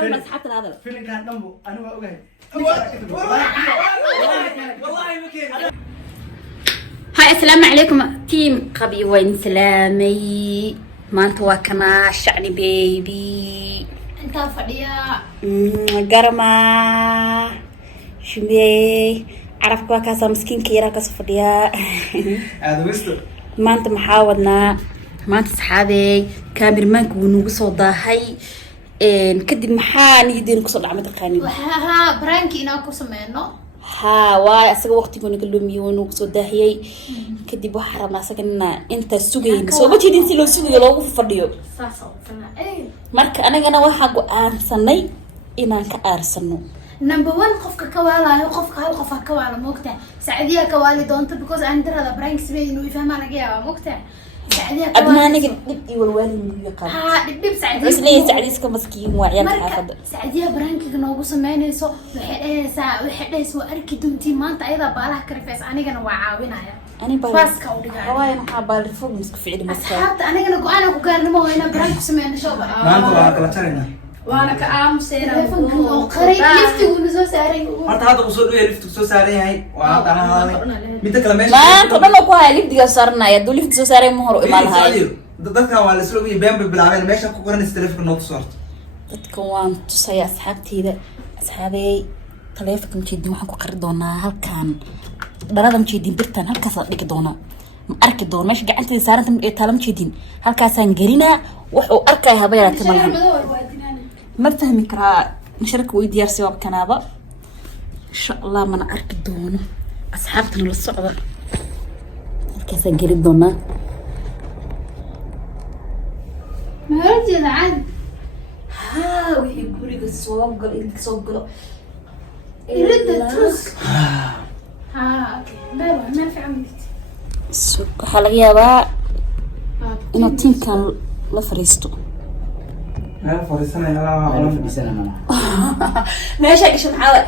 هذا بس حتى هذا فيلم كان دمه انا ما اوغاي والله مكين. هاي السلام عليكم تيم قبي وين سلامي ما انت وكما شعني بيبي انت فديا قرما شمي عرفك وكاسا مسكين كيرا كاسا فديا هذا ويستو ما انت محاولنا ما انت صحابي كامير مانك ونوغ صودا هاي كدب محان يدين كسر عمد القانون ها برانكي إنا كوسمينو ها واي أسيق وقتي كوني كلهم يونوغ صودا هاي كدب وحرم أسيقنا انت السوقين سو بتي دين سيلو سوقي لوغو فرديو ساسو فنا ايه marka anagana waxa go'aansanay inaan ka aarsano number 1 qofka ka waalayo qofka hal qof ka waala moogta saacadiya ka waali doonto because aan dirada pranks bay inuu ifahma laga yaabo moogta saacadiya ka adna aniga dib iyo walwali muu yaqaan ha dib saacadiya isla saacadiiska maskiin waa ciyaar xaafada saacadiya prankiga noogu sameynayso waxay dhayso arki doontii maanta ayada baalaha karifeys anigana waa caawinaya ani baa faaska u dhigaa hawaayan waxa baa rifog miska ficil maska hatta anigana go'aan ku gaarnimo wayna prank sameeyna shooba maanta waa kala tarayna وانا كأمسينا قريب لفتي ونزو سارين horta hadda uu soo dhaweeyay liftu soo saaran yahay waa qanahay mid kale meesha ma to dhan ku hay liftiga saarnaya duu lifti soo saaray ma hor imaan lahayd dadka waa la isla ogay been bilaabeen meesha ku qoranaysa telefoonka noo soo dadka waan tusay asxaabteyda asxaabay telefoonka jeedin waxaan ku qari doonaa halkan daradan jeedin birtan halkaas dhigi doonaa ma arki doon meesha gacanteeda saaranta ee taalam jeedin halkaasaan gelina wuxuu arkay habeerta malahan ما فهمي كرا نشارك ويديار سوا بكنابة إن شاء الله ما نعرف دونه أصحابنا للصعبة الكاسة قريب دونا ما رجع العاد ها ويقولي السوق السوق يرد التروس ها اوكي بابا ما في عملت السوق حلقيا بقى إنه تيم كان لفريستو انا فريسنا انا فريسنا ماشي عشان حاول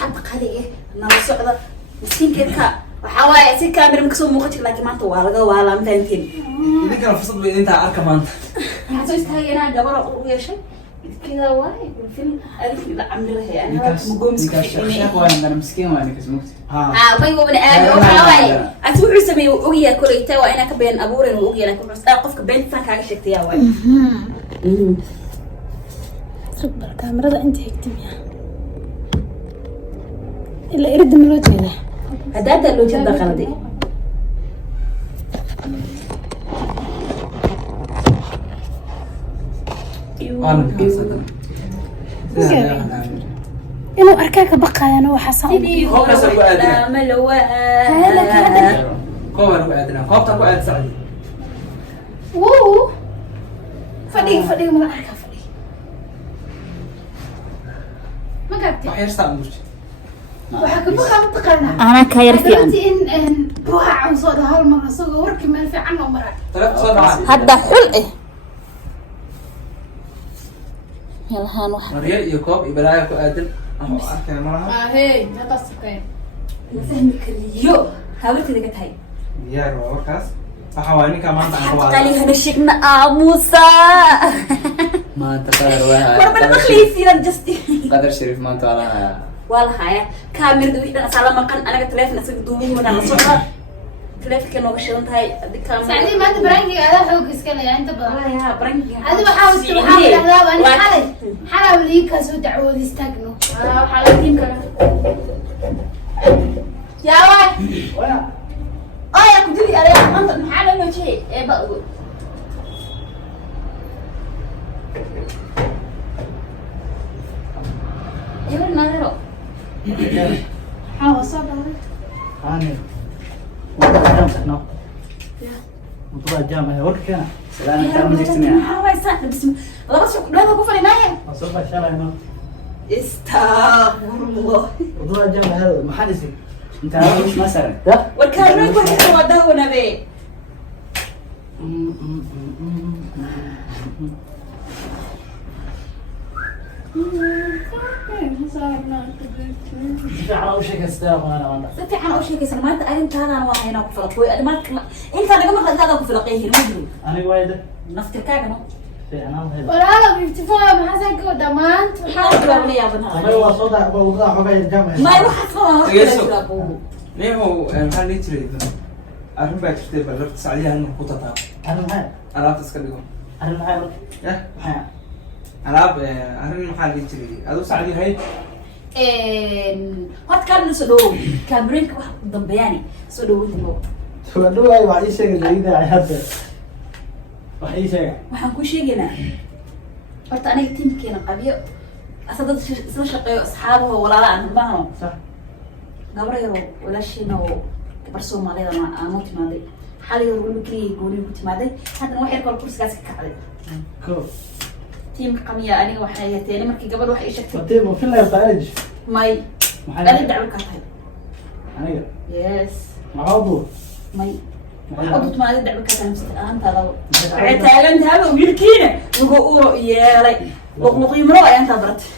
حد قليه نلا سocda miskiinka waxa waaye si kaamir makasoo muuqato laakiin maanta waa laga waala intaantiin idinka fursad weyn inta arka maanta waxaan soo istaagayna gabar u yeeshay kida waaye film hadii la amrilahay ana mugoomiska sheekh waa inaan miskiin waa ninka smuugti bay goobna aad waxa waaye aad wuxuu sameeyay ogiya koreeyta waa inaa ka been abuureen oo ogiya laakiin qofka been san kaaga sheegtay yaa waaye رب الكاميرا انت هكتميها الا ارد من الوجه ده هذا الوجه ده قلدي inuu arkaaka baqayana waxa saan لا ملوى كوبر ku aadna qoobta ku aad sacdi wuu fadhi ma arkaa fadhi ma gaabtay wax yar saan mush waxa ka baqa taqana انا كاير في in ruuxa aan soo dhahay mar asoo warki meel fiican oo mara talab soo dhacay هذا حلقه يلا هان واحد mariya iyo koob ibraayo ku aadan ama arkay malaha هاي هذا سكين فهمي كليو حاولت لك هاي diyaar waa warkaas waxa waa ninka maanta aan قال لي هنا شيخنا موسى ما انت قدر وها وربنا مخليسي للجستي قدر شريف ما انت ولا والله هاي كاميرا دوي انا سلام مقن انا تليفون اسق دومين وانا صوره تليفون كانوا غشنت هاي كاميرا سعدي ما تبرنجي على حوق اسكلا يا انت بقى يا برنجي هذه بحاول احلام انا حلاوه ليك سو دعوه يستغنوا حالتين كده يا واي يا كدلي على منطق محل انه شيء ايه بقول ايوه نارو حاول صبر هاني وضع جامعة نو وضع جامعة وركنا سلام انت من جسمي هاي ساعه بس الله بس لا بقول لي نايم وصلنا شارع نو استغفر الله وضع جامعة هذا محدثي انت عارف مثلا والكاميرا يقول لي هو ده نبي على وش شيء استاذ وانا ستي عن أول شيء كسر ما أنت أنت هذا أنا وهنا كفلق وي أنا ما أنت أنا قبل هذا كفلقيه المدري انا وايد نفط الكاغا walaalo 54 maxaa ka wada maanta maxaa la yaabanahay May waa soo daa wada xogaa jaamay. ما يروح اصلا neehow maxaa dhihi jiray arrin baa jirtay bal horta sacdiyahan marka ku tataa Arrin maxay? alaabta iska dhigo Arrin maxay? yah Maxay? alaab arrin maxaa dhihi jiray aduu sacdi hay هاد كان سدو كامرين واحد ضمبياني سدو ودو Suudu ay waa ii sheegay leeyda ay hadda. Wax ii sheegay. waxaan ku sheegaynaa horta aniga tiimkeena qabyo asadad isla shaqeeyo asxaabaha walaala aan baahno Sax. gabar yaro walaashiina oo gabar Soomaaliyeed aan u timaaday xal yaro wali kaliya gooni ku timaaday haddana wax yar kale kursigaas ka kacday Ko. tiimka qamiya aniga waxay yateen markii gabadh wax ay sheegtay Fatay mo filay taaj. may Maxay? dhalin dacwo ka tahay Aniga. yes Maxaadu. may waxaad timaaday dacwo ka tahay ahantaada waxay taagan tahay wiilkiina ugu uuro yeelay luqluqimro ayaan ka bartay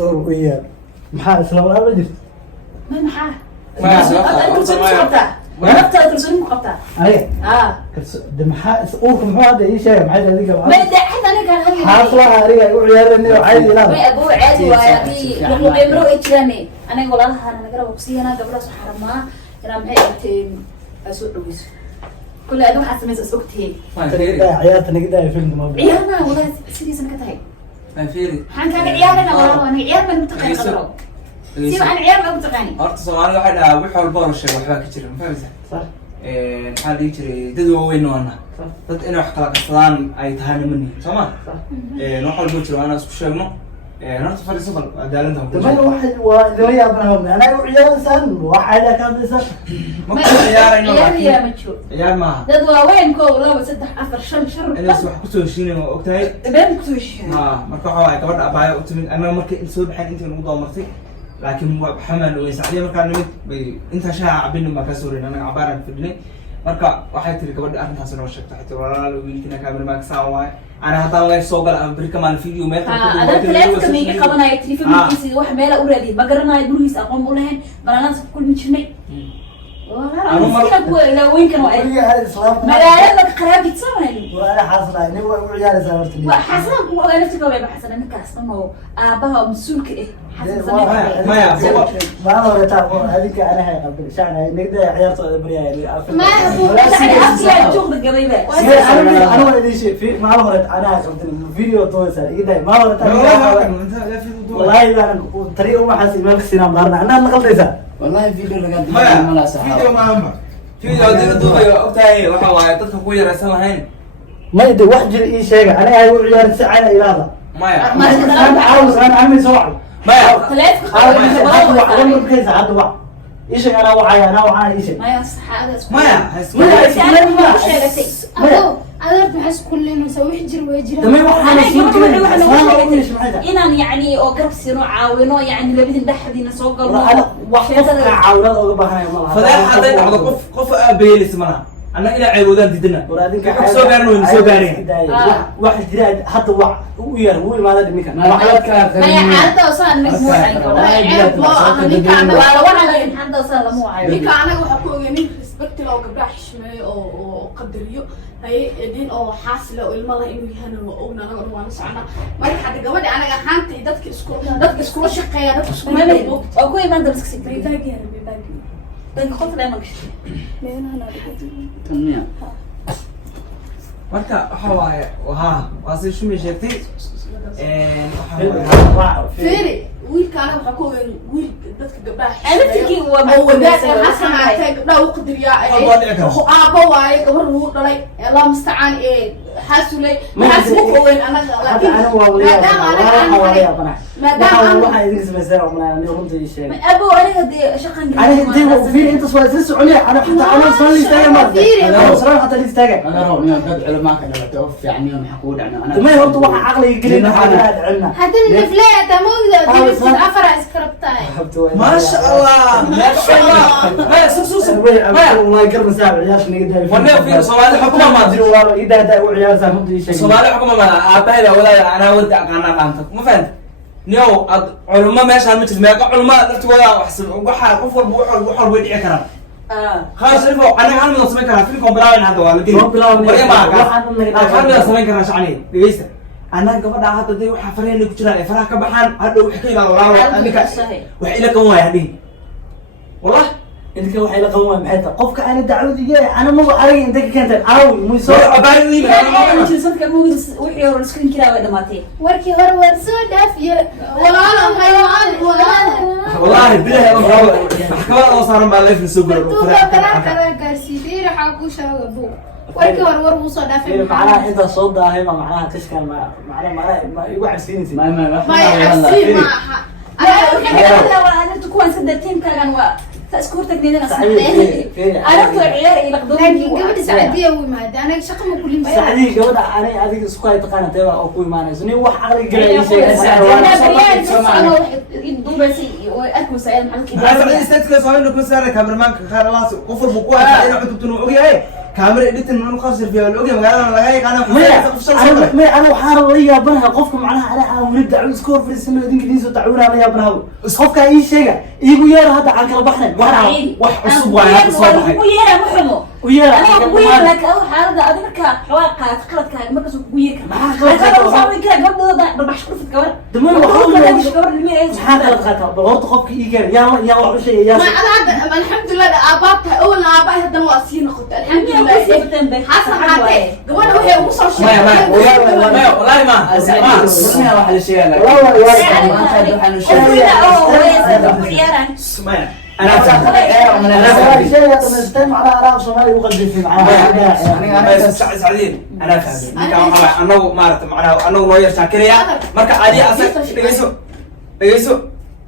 Oo weeyaan. Maxaa isla walaal jirta? ما محاه ما نقطة ترسلين مقطع Aniga. De maxaa is uurka muxuu hadda ii sheegay maxay adiga ما يدعي حتى أنا كان هذي xaaslaha ariga u ciyaaranayo caadi ilaah. ما أبوه عادي ويا لو بيمرو إتلامي أنا أقول لها أنا نقرأ بقصي أنا قبل أصحى ما كلام هاي أسوق دويس كل هذا حاسة من أسوقتي ciyaarta naga daay film ma bixin. عيالنا ولا سيريس أنا كتاي فيري حن كان عيالنا ولا أنا عيال من متقين قدروا سيب أنا عيال ما متقيني horta Soomaalida waxay dhahaa wix walba oo sheeg waxba ka jira ma fahamsan Sax. maxaa dhihi jiray dad waaweyn oo ana Sax. dad inay wax kala qabsadaan ay tahay nimani sooma Sax. wax walba jiro ana isku sheegno horta fariiso bal cadaaladda ku Damay waxa waa idin yaabnaa anaga u ciyaaraysan waxa ka hadlaysan. ma ku ciyaarayno عيال يا laakiin مشهور ciyaar maaha دد وين كو لا بسدح أفر شر inaas wax ku soo heshiinay oo ogtahay بين كتوش marka waxa waaye gabadha abaayo u timid ama markay soo baxeen intii nagu doomartay laakiin waa xamaan way sacdiya markaa nimid bay inta shaha cabin ma ka soo reeyay anaga abaaran fidnay marka waxay tiri gabadha arrintaas noo sheegtay xitaa walaal wiilkina kaamir ma ka saawaay ana haddaan live soo gal ama bari kamaan video meel أنا ثلاثة كم يجي قبنا يتليفون كيسي واحد ماله أورادي ما قرنا يقولوا أقوم أقولهن بنات كل مشمي والله مسكين لو وين كانوا ما لا لك قراب يتصرون وأنا حاصل إني هو عيارة صارت لي. حسن وأنا تقول حسن أنك أصلا أباها مسؤول كإيه حسن ما هو رتابه هذيك أنا هاي قبل شان نقدر عيارة بريا. ما أبوه أنا أصلا شوف القريبة أنا ما أدري شيء في ما هو أنا قبل فيديو طويل صار يقدر ما هو والله أنا طريقه ما حاسس ما بسينا مارنا أنا نقلت والله فيديو لقد maya ما لا video صحة maama video hadii la duubayo ogtahay waxa waaye dadka ku yaraysan lahayn ما يدري واحد جري شيء أنا هاي عيارة ساعة إلى هذا maya أنا عاوز أنا عمي سواعي maya ثلاثة أنا ما بكيس عاد واحد إيش أنا وعي إيش ما يصح هذا أبوه أنا بحس كلنا نسوي حجر ويجري تمام inaan yani oo garab siino caawino yani labadii dhaxdiina soo galno أنا واحد عاونات أو بحاجة ما fadaan haday dhacdo qof aabeelis mana anna ila ceewadaan didina ورادين soo gaarno in soo gaareen واحد جري حتى واحد ويا هو ما هذا ميكا ما حالك ما هي حالته وصل مجموعة عيب ما ninka ولا واحد حالته وصل لمو عايز ninka anaga waxaa ku ogaa nin respectiga oo gabdhaha xishmeeyo oo qadariyo haye edin oo xaasile oo ilmaha inuu yahana waa ogna anaga dhan waana socnaa marka hadda gabadha anaga ahaanta iyo dadka iskula shaqeeya dadka iskula oo ku imaan dab iska sigtay bebaagi dadka qof la ma gashay تنمية marka waxa waaye waa si shumi sheegtay firi wiilka anaga waxaa ku ogaa wiil dadka gabdhaha أنا تكي هو oo wadaad ee xasanaatay gabdhaha u qadariyaa aabo waaye gabar lagu dhalay allah mustacaan ee xaasulay maxaas ku ogeyn anaga laakiin maadaama anaga maadaama waxaa idin sameysay oo ma runta ii sheeg أبو أنا قد شقن أنا دي في أنت سؤال تسأل عليه أنا حتى أنا سؤال اللي استاجر ما أنا سؤال حتى اللي استاجر أنا رأوني قد علماء كذا توفي يعني يوم حقول أنا ما يهرب واحد عقلي يقلي حاجة عنا هذين الفلاة تموذج تبي أفر اسكربتاي ما شاء الله ما شاء الله ما سوسوس والله يقرب ساعة عياش نقدر والله في Soomaali xukuma ma أدري والله إذا دا وعيال ساعة مدري شيء Soomaali xukuma ma aabahayda walaal ana wada aqaana qaanta ma fahanti niyow ad culumma meesha ma jirto meeqa culumma dadkooda wax waxa qof walba wax walba way dhici karaan خلاص شريفو انا هل من سمين كرا فيلم بلاوي هذا ولا كده Soo bilaaway. بريا ما Waxaan u naga هل من سمين كرا شعني دغيسا انا gabadha hadda day waxa fareen ku jiraan faraha ka baxaan hadda wax ka ilaalo laawa anika wax ila kan way hadii والله انت كده waxay la qaban maxay qofka aan dacwadiga ana ma arag inta ka keentay aaw mu soo abaari wixii hore screen kiraa way dhamaatay warkii hore war soo dhaafiye والله بالله محكمة أو صار ما ليف نسوق kala gaarsiiyay waxa ku sheego warkii hore war uu soo dhaafay macnaha inta soo daahay ma macnaha qishkan ma igu cabsiinaysa ما يحسين معها أنا تكون سد تيم كان تذكر تقدينا أنا أقول عيار إلى قدوم laakiin gabadha Saacadiya way maada anaga shaqo ma kulin baa saacadii gabadha aanay adiga isku ay taqaan teeba oo ku iimaanayso nin wax aqli galay هذا استاتيك صار إنه كسر كاميرمان خلاص قفل بقوة كأنه عدو تنو أوكي كاميرا إديت إنه خسر فيها الأوكي وقالنا لا هيك أنا أنا وحارة لي يابنها قفك معناها على ولد دعوة سكور في السنة دين كنيسة تعونا على يابنها قفك أي شيء يقول يا هذا عن كربحنا wax cusub waa yaa soo baxay ويا أنا أقول لك أو حالة أديك حواقع تقلت ما كسر كبير أنا صار كذا قبل بمشكور في الكور دمون وحول سبحان الله خاطر بغرط قفك إيجار يا وحش يا ما أنا الحمد لله أبابها أول أبابها هذا وأصيل خد الحمد لله حسن هذا قبل هو وصل شيء والله ما اسمع واحد الشيء لك اسمع انا شيء تستمع على عرب صومالي وقدم في معاه سعدين انا فاهم انا ما عرفت معناها انا لوير شاكريا marka adi asag dhageyso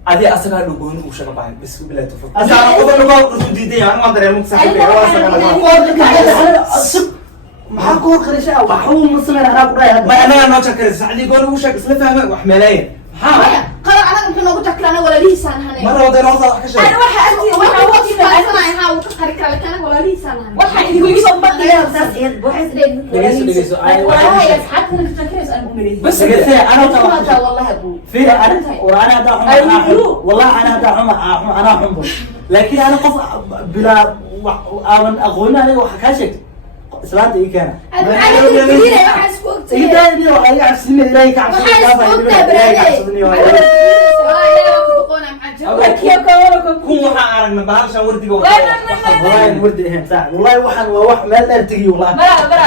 adi asaga dhugooni u shaqa baahay bas bilaa tufaq asaga qof lagu diiday aan ma dareemo saaxiibay maxaa ku hor qarisha wax uu mas'uul ana ku dhahay ma ana noo shakray sacdi gooni u shaq isla fahmay wax meelay قرأ أنا ممكن أقول لك أنا ولا لي سنة هني مرة وده نقطة كشة أنا واحد وقت أنا هاو كقريك لك أنا ولا لي سنة هني واحد يقول لي صوب بطيء بس واحد dhageyso والله يا حتى أنا كنت أفكر أسأل أمي بس انا طبعا والله أبو في انا وانا دا عمر والله انا دا عمر انا حنبل لكن انا قف بلا امن اقول انا وحكاشك اسلام اي كان ايه ده اللي عارفين اللي كعب كون waxaan aragna bahalshan wardiga والله ورد هنا ساعه والله وحن وح ما ترتقي والله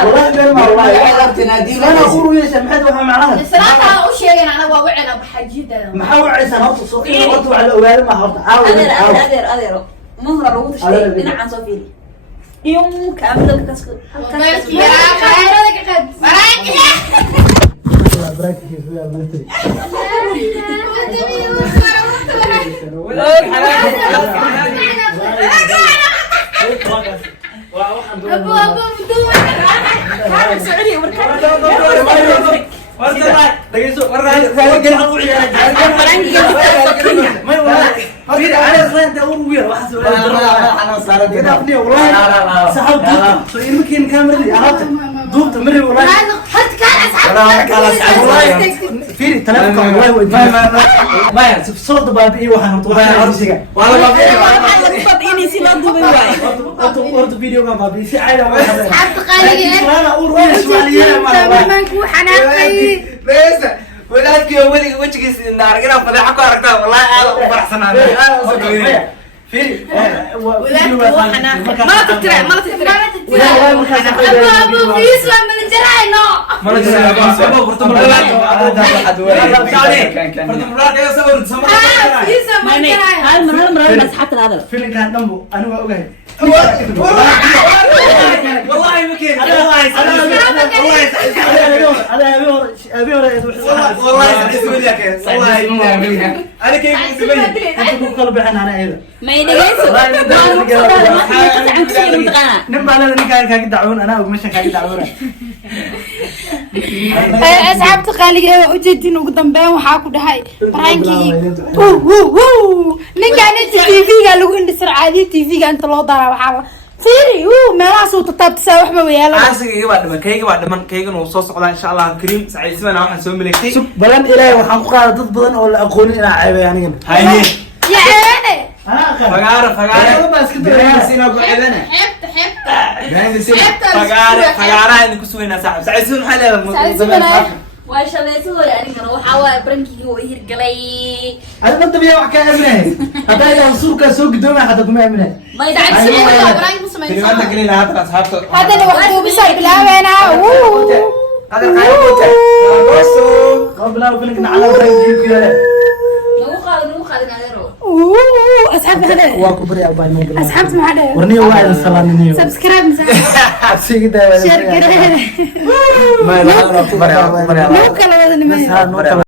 والله ما والله انا اقول يا سمحت وحن معاها الصراحة وش يعني أنا ووعنا بحاجيته محاول عيسى هرت صوفي هرت على الاوائل ما هرت عاود أدير مهرة روت شيء من عن صفيري يوم كامل كسر براك كيف يا بنتي دوبت مري والله حتى كان أصحاب فيري تلفك والله ما صوت بابي وحنا طوحنا والله ورد فيديو ما بابي في عائلة ما أصحاب تقالي انا اقول وين سؤالي ما نكون حناقي بس ولادك يومي وجهك النار كده فضيحة كاركتر والله أنا فرحان أنا فيري ما تترع أبو في إسلام من الجرائنا ما نجي أبو برتمرات في إسلام من الجرائنا هاي بس حتى هذا فيلم كان نمو انا ما اوجه والله ممكن والله اسمي لك والله انا كيف اسمي انت قلبي انا هذا ما يدقيسوا نم على كان كان دعون انا ومش كان دعون أصحاب تقالي وجدين وقدام بين وحاكو دهاي برانكي نيجا نت تي في قالوا إن سرعة تي في أنت الله ضرا وحاول فيري ما راسه تطاب تساوح ما وياله عاسك بعد من كيجن وصوص قضاء إن شاء الله كريم سعيد سمعنا واحد سوي ملكتي شوف بلان إلهي وحنقول ضد بدن ولا أقول أنا عيب يعني هاي يا عيني أنا فقارة جرين سينا قعدنا حبت جرين سينا فقارة إنك سوينا صاحب سعيسون حلا waa shalaysadoo anigana waxaa waaye barankii oo hirgalay أنا ما تبي أوعى كأمنه هذا إذا صورك سوق دوما حتى كم أمنه ma تعال سوي ولا برايك مسمى تليفونك اللي لها أصحابته هذا اللي وقته بيصير بالهوانا هذا القاعدة قبل أقول لك على فرنجي كذا nagu qaadin adeero أصحاب هذا وأكبر أبغى نقول أصحاب ما حدا ورني واحد الصلاة نيو سبسكرايب مساعد أسيق ده شير كده ما لا أكبر مو كلا هذا بس هذا